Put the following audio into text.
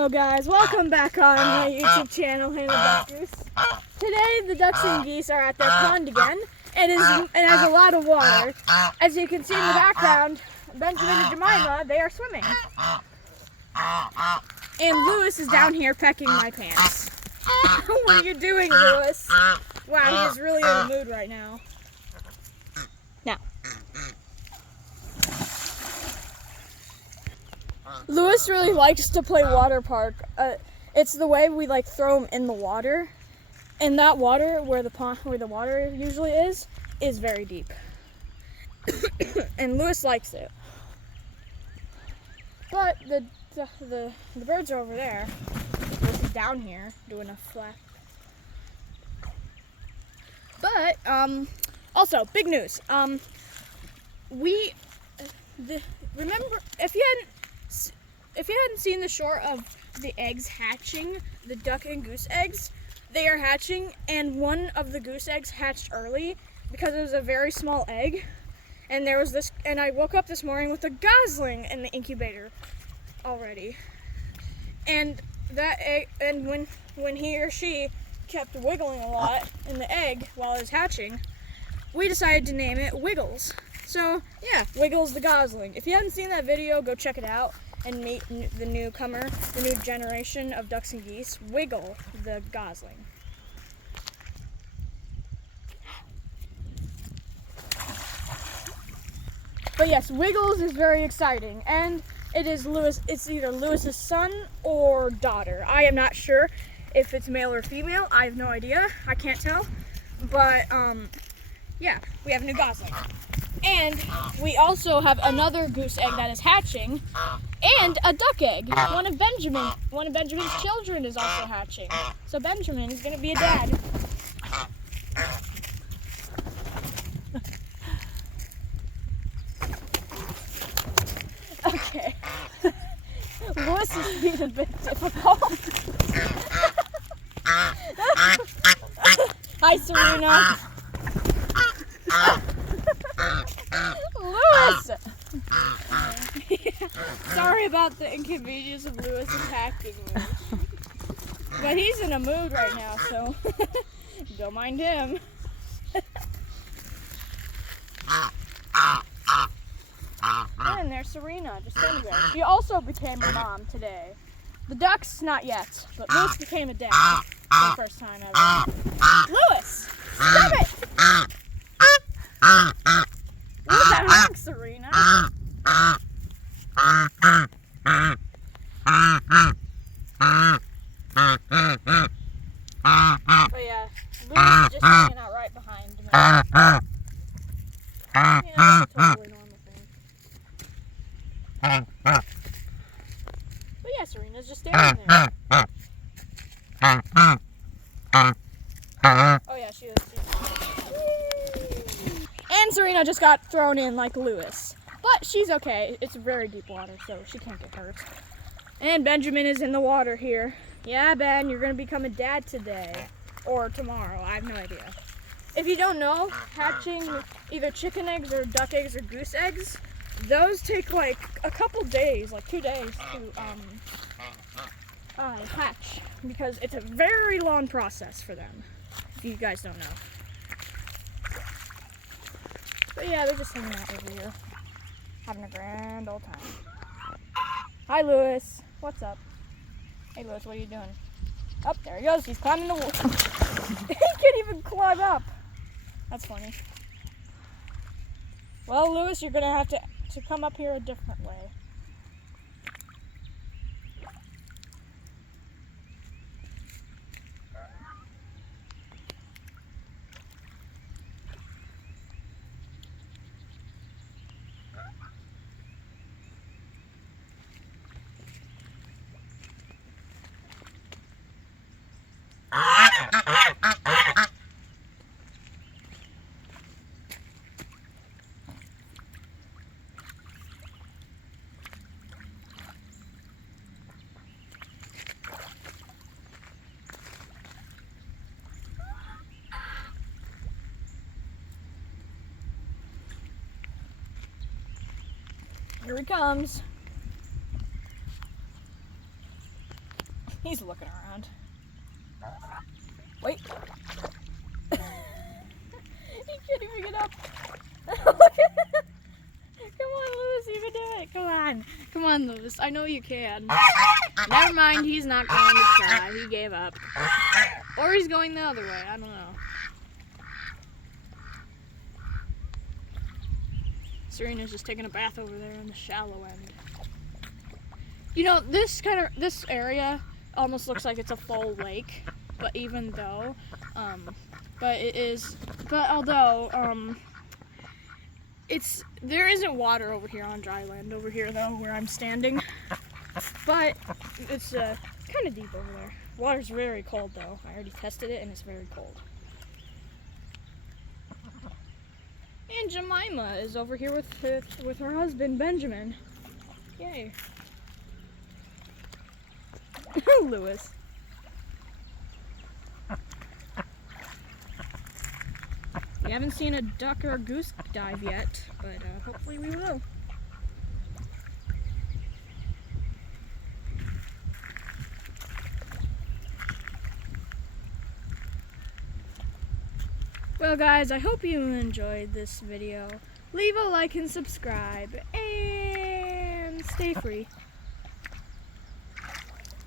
Hello guys, welcome back on my YouTube channel, Hannah Duck Goose. Today the ducks and geese are at their pond again. It has a lot of water. As you can see in the background, Benjamin and Jemima, they are swimming. And Lewis is down here pecking my pants. What are you doing, Lewis? Wow, he is really in the mood right now. Now, Lewis really likes to play water park. It's the way we like throw him in the water, and that water where the water usually is very deep. And Lewis likes it. But the birds are over there. Lewis is down here doing a flap. But also big news. Remember if you hadn't seen the short of the eggs hatching, the duck and goose eggs, they are hatching, and one of the goose eggs hatched early because it was a very small egg, and there was this, and I woke up this morning with a gosling in the incubator already, and that egg, and when he or she kept wiggling a lot in the egg while it was hatching, we decided to name it Wiggles. So yeah, Wiggles the gosling. If you haven't seen that video, go check it out and meet the newcomer, the new generation of ducks and geese, Wiggle the gosling. But yes, Wiggles is very exciting, and it's either Lewis's son or daughter. I am not sure if it's male or female. I have no idea. I can't tell. But yeah, we have a new gosling. And we also have another goose egg that is hatching, and a duck egg. One of Benjamin's children is also hatching. So Benjamin is going to be a dad. Okay. Lewis is being a bit difficult. Hi, Serena. Lewis! Sorry about the inconvenience of Lewis attacking me. But he's in a mood right now, so don't mind him. And there's Serena, just standing there. She also became a mom today. The ducks, not yet, but Lewis became a dad for the first time ever. Lewis! Stop it! What the heck, Serena? But yeah, Lewis is just hanging out right behind me. You know, it's a totally normal thing. But yeah, Serena's just standing there. Oh yeah, she is. And Serena just got thrown in like Lewis. But she's okay. It's very deep water, so she can't get hurt. And Benjamin is in the water here. Yeah, Ben, you're going to become a dad today. Or tomorrow. I have no idea. If you don't know, hatching either chicken eggs or duck eggs or goose eggs, those take like a couple days, like 2 days to hatch. Because it's a very long process for them, if you guys don't know. But yeah, they're just hanging out over here, having a grand old time. Hi, Lewis. What's up? Hey, Lewis, what are you doing? Oh, there he goes. He's climbing the wall. He can't even climb up. That's funny. Well, Lewis, you're going to have to come up here a different way. Here he comes. He's looking around. Wait. He can't even get up. Come on, Lewis, you can do it. Come on. Come on, Lewis. I know you can. Never mind, he's not going to try. He gave up. Or he's going the other way. I don't know. Serena's just taking a bath over there in the shallow end. You know, this area almost looks like it's a full lake, but even though, there isn't water over here on dry land over here though, where I'm standing, but it's kind of deep over there. Water's very cold though. I already tested it and it's very cold. And Jemima is over here with her husband Benjamin. Yay. Lewis. We haven't seen a duck or a goose dive yet, but hopefully we will. Well guys, I hope you enjoyed this video. Leave a like and subscribe, and stay free.